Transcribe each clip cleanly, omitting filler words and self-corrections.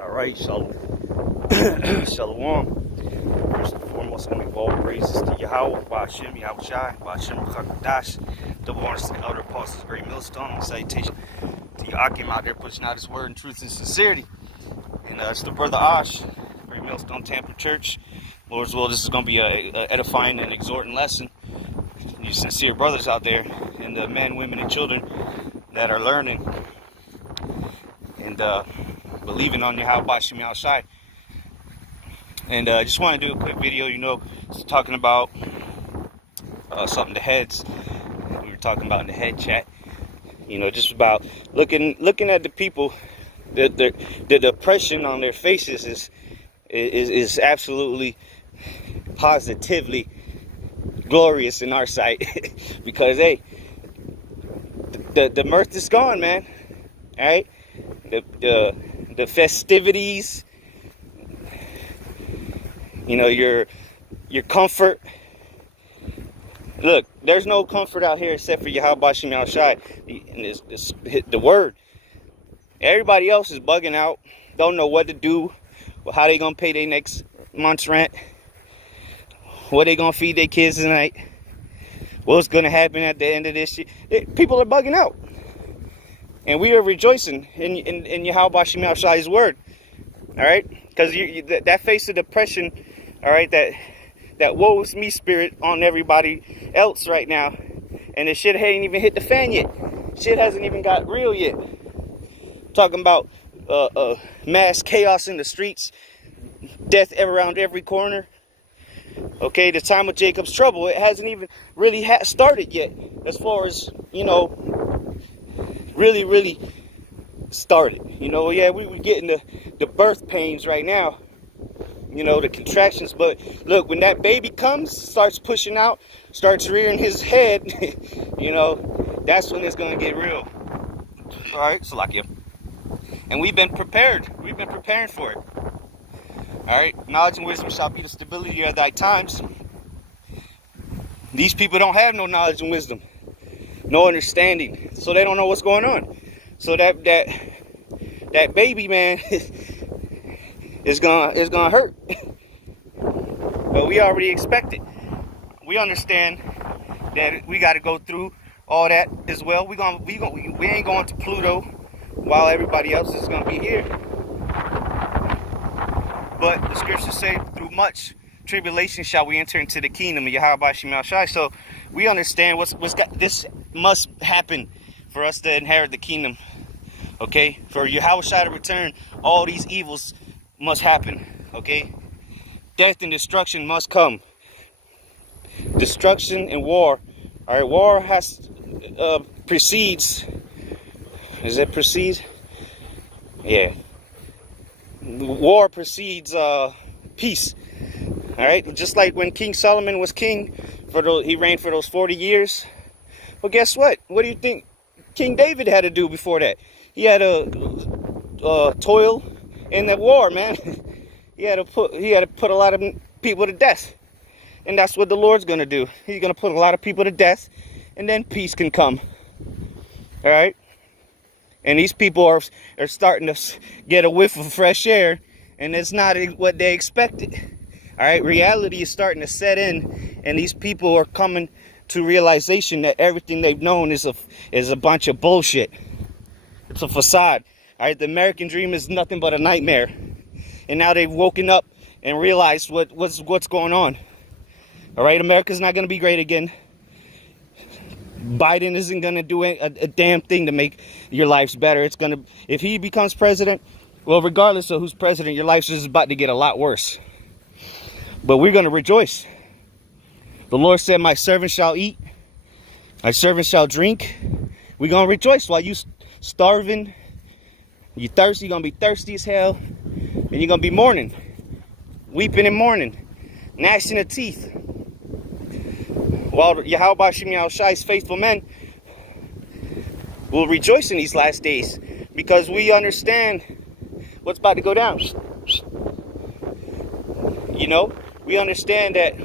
All right, Shalom. Shalom. First and foremost, I want to give all praises to Yahweh, Ba'ashem, Yahushai, Ba'ashem, Chakadash, double honors to the elder apostles, great millstone, and salutation to Yakim out there pushing out his word in truth and sincerity. And it's the brother Ash, great millstone, Tampa Church. Lord's will, this is going to be a edifying and exhorting lesson. You sincere brothers out there, and the men, women, and children that are learning and believing on Yahweh, Ba'ashem, Yahushai. And I just want to do a quick video, talking about something the heads we were talking about in the head chat. Just about looking at the people. The depression on their faces is absolutely positively glorious in our sight because hey, the mirth is gone, man. All right, the festivities. Your comfort. Look, there's no comfort out here except for Yahweh Ba'ashem Yahushai and the word. Everybody else is bugging out, don't know what to do, how they gonna pay their next month's rent, what they gonna feed their kids tonight, what's gonna happen at the end of this year. People are bugging out, and we are rejoicing in Yahweh Ba'ashem Yahushai's word. All right, because that face of depression, all right, that woe is me spirit on everybody else right now, and the shit ain't even hit the fan yet. Shit hasn't even got real yet. Talking about mass chaos in the streets, death around every corner. Okay, the time of Jacob's trouble, it hasn't even really started yet, as far as really started. Yeah, we getting the birth pains right now, the contractions. But look, when that baby comes, starts pushing out, starts rearing his head, that's when it's gonna get real. All right, Salakia. And we've been prepared. We've been preparing for it. All right, knowledge and wisdom shall be the stability of thy times. These people don't have no knowledge and wisdom, no understanding, so they don't know what's going on. So that baby, man, is gonna hurt. But we already expect it. We understand that we got to go through all that as well. We ain't going to Pluto while everybody else is gonna be here. But the scriptures say, through much tribulation shall we enter into the kingdom of Yahweh Ba'ashem Yahushai. So we understand this must happen for us to inherit the kingdom. Okay, for Yahushua to return, all these evils must happen. Okay, death and destruction must come. Destruction and war. All right, war precedes. Does it precede? Yeah. War precedes peace. All right, just like when King Solomon was king, he reigned for those 40 years. Well, guess what? What do you think King David had to do before that? He had to toil in the war, man. He had to put a lot of people to death, and that's what the Lord's gonna do. He's gonna put a lot of people to death, and then peace can come. All right. And these people are starting to get a whiff of fresh air, and it's not what they expected. All right, reality is starting to set in, and these people are coming to realization that everything they've known is a bunch of bullshit. It's a facade. All right, the American dream is nothing but a nightmare, and now they've woken up and realized what's going on. All right, America's not going to be great again. Biden isn't going to do a damn thing to make your lives better. If he becomes president, well, regardless of who's president, your life is about to get a lot worse. But we're going to rejoice. The Lord said, my servant shall eat, my servant shall drink. We're going to rejoice while you starving, you thirsty, you're going to be thirsty as hell, and you're going to be mourning, weeping and mourning, gnashing of teeth. While Yahweh Ba'ashem Yahushai's faithful men will rejoice in these last days, because we understand what's about to go down. We understand that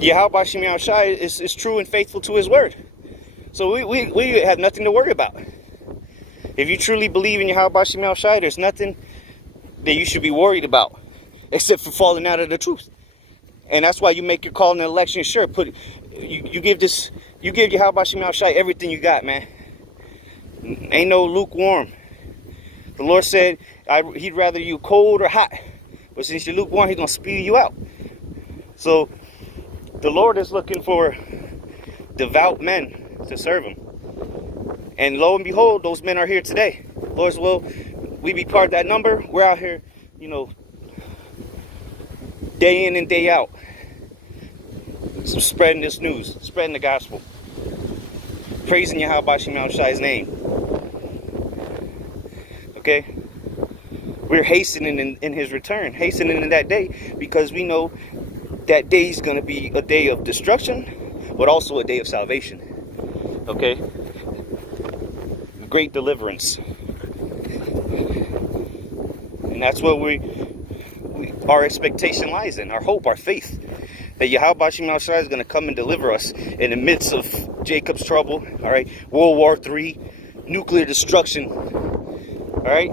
Yahweh Ba'ashem Yahushai is true and faithful to his word. So we have nothing to worry about. If you truly believe in Yahweh Bashim Al Shai, there's nothing that you should be worried about except for falling out of the truth. And that's why you make your call in the election. Sure, you give Yahweh Bashim Al Shai everything you got, man. Ain't no lukewarm. The Lord said he'd rather you cold or hot. But since you're lukewarm, he's going to spew you out. So the Lord is looking for devout men to serve him. And lo and behold, those men are here today. Lord's will, we be part of that number. We're out here, day in and day out. So spreading this news, spreading the gospel. Praising Yahweh Bashim Al Shai's name. Okay? We're hastening in his return, hastening in that day, because we know that day is going to be a day of destruction, but also a day of salvation. Okay? Great deliverance. And that's what our expectation lies in, our hope, our faith. That Yahweh Bashim Al Shai is going to come and deliver us in the midst of Jacob's trouble, all right? World War III, nuclear destruction, all right?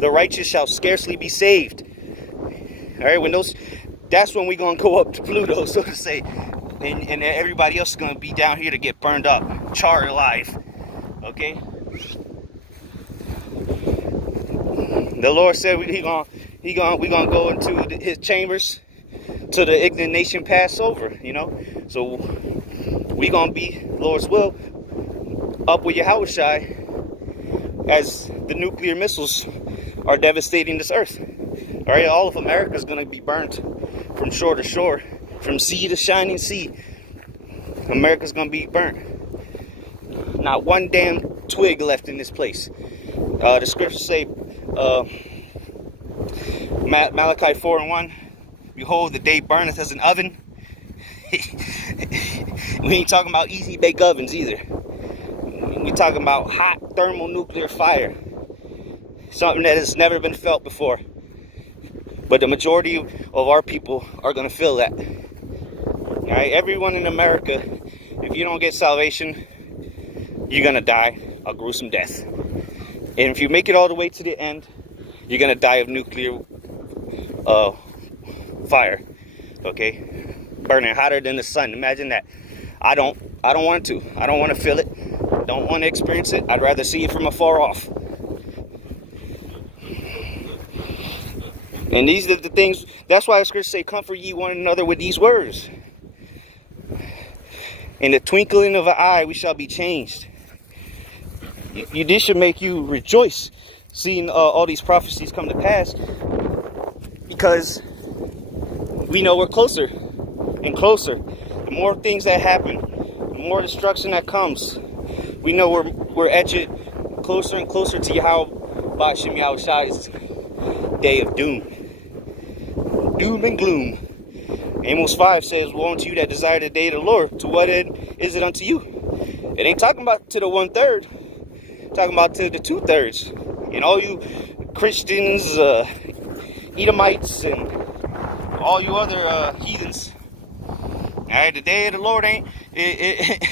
The righteous shall scarcely be saved, all right? That's when we're going to go up to Pluto, so to say, and everybody else is going to be down here to get burned up, charred alive, okay? The Lord said we're gonna go into his chambers to the ignorant nation pass over, So we're gonna be, Lord's will, up with Yahweh Shai as the nuclear missiles are devastating this earth. All right, all of America is gonna be burnt from shore to shore, from sea to shining sea. America's gonna be burnt. Not one damn twig left in this place. The scriptures say, Malachi 4:1, behold, the day burneth as an oven. We ain't talking about easy bake ovens either. We talking about hot thermonuclear fire. Something that has never been felt before. But the majority of our people are going to feel that. All right, everyone in America, if you don't get salvation, you're going to die a gruesome death. And if you make it all the way to the end, you're going to die of nuclear fire. Okay? Burning hotter than the sun. Imagine that. I don't want to. I don't want to feel it. Don't want to experience it. I'd rather see it from afar off. And these are the things, that's why the scriptures say, comfort ye one another with these words. In the twinkling of an eye, we shall be changed. This should make you rejoice, seeing all these prophecies come to pass, because we know we're closer and closer. The more things that happen, the more destruction that comes, we know we're edging closer and closer to Yahweh Bashim Yahweh Shai's day of doom. Doom and gloom. Amos 5 says, woe unto you that desire the day of the Lord. To what end is it unto you? It ain't talking about to the 1/3. Talking about to the 2/3. And all you Christians, Edomites, and all you other heathens. Alright, the day of the Lord it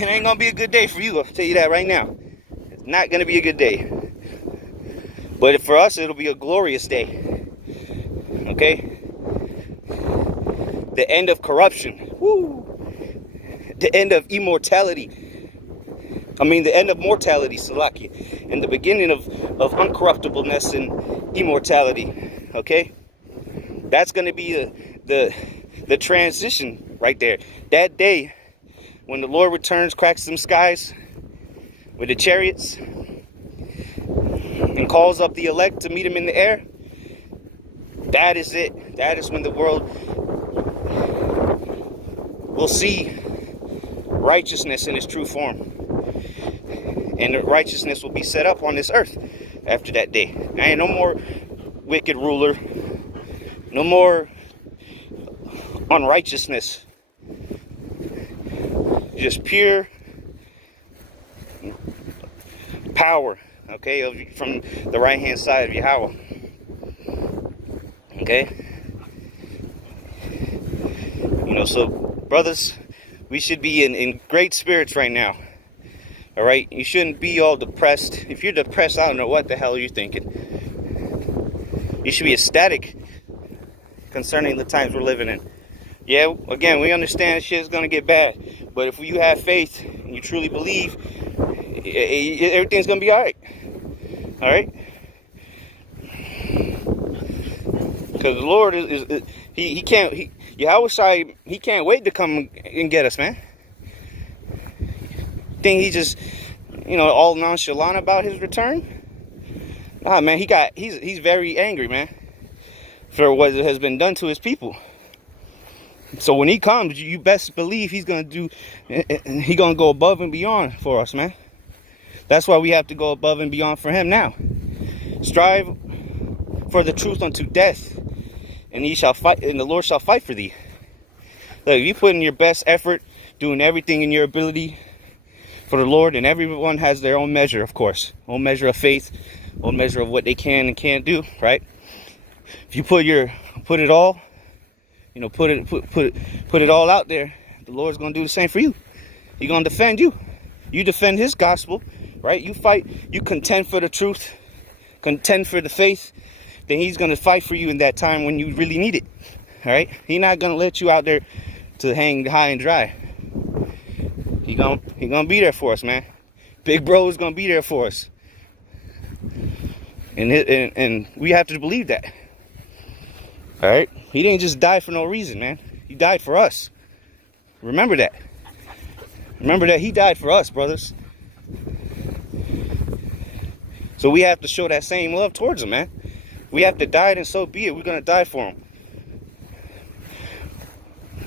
ain't gonna be a good day for you. I'll tell you that right now. It's not gonna be a good day. But for us, it'll be a glorious day. Okay? The end of corruption. Woo! The end of immortality. The end of mortality, Salaki. And the beginning of uncorruptibleness and immortality. Okay? That's going to be the transition right there. That day, when the Lord returns, cracks them skies with the chariots, and calls up the elect to meet him in the air. That is it. That is when the world will see righteousness in its true form. And the righteousness will be set up on this earth after that day. There ain't no more wicked ruler. No more unrighteousness. Just pure power, okay, from the right hand side of Yahweh. Okay? So brothers, we should be in great spirits right now. All right, you shouldn't be all depressed. If you're depressed, I don't know what the hell you're thinking. You should be ecstatic concerning the times we're living in. Yeah, again, we understand shit's gonna get bad, but if you have faith and you truly believe, everything's gonna be all right. All right, because the Lord he can't he can't wait to come and get us, man. Think he just, all nonchalant about his return? Nah, man, he's very angry, man, for what has been done to his people. So when he comes, you best believe he's gonna go above and beyond for us, man. That's why we have to go above and beyond for him now. Strive for the truth unto death, and the Lord shall fight for thee. Look, if you put in your best effort, doing everything in your ability for the Lord, and everyone has their own measure, of course, own measure of faith, own measure of what they can and can't do, right? If you put it all, put it all out there, the Lord's gonna do the same for you. He's gonna defend you. You defend His gospel, right? You fight, you contend for the truth, contend for the faith. Then He's gonna fight for you in that time when you really need it. All right? He's not gonna let you out there to hang high and dry. He gonna be there for us, man. Big bro is gonna be there for us, and we have to believe that. All right, he didn't just die for no reason, man. He died for us. Remember that. Remember that he died for us, brothers. So we have to show that same love towards him, man. We have to die, and so be it. We're gonna die for him.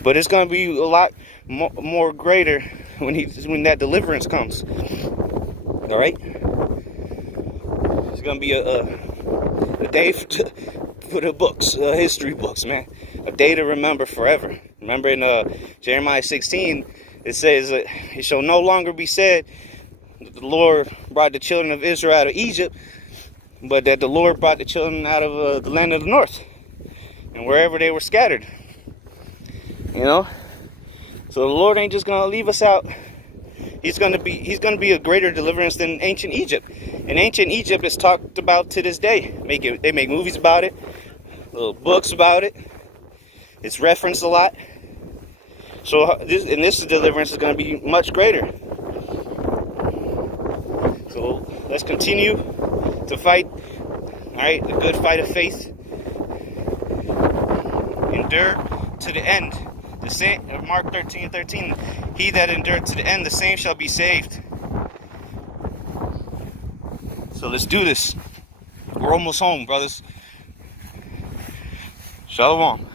But it's gonna be a lot more greater when that deliverance comes. All right. It's gonna be a day for the books, history books, man. A day to remember forever. Remember in Jeremiah 16, it says, "It shall no longer be said that the Lord brought the children of Israel out of Egypt, but that the Lord brought the children out of the land of the north, and wherever they were scattered." So the Lord ain't just gonna leave us out. He's gonna be a greater deliverance than ancient Egypt. And ancient Egypt is talked about to this day. They make movies about it, little books about it. It's referenced a lot. So this deliverance is gonna be much greater. So let's continue to fight. All right, the good fight of faith. Endure to the end. The same, Mark 13:13. He that endured to the end, the same shall be saved. So let's do this. We're almost home, brothers. Shalom.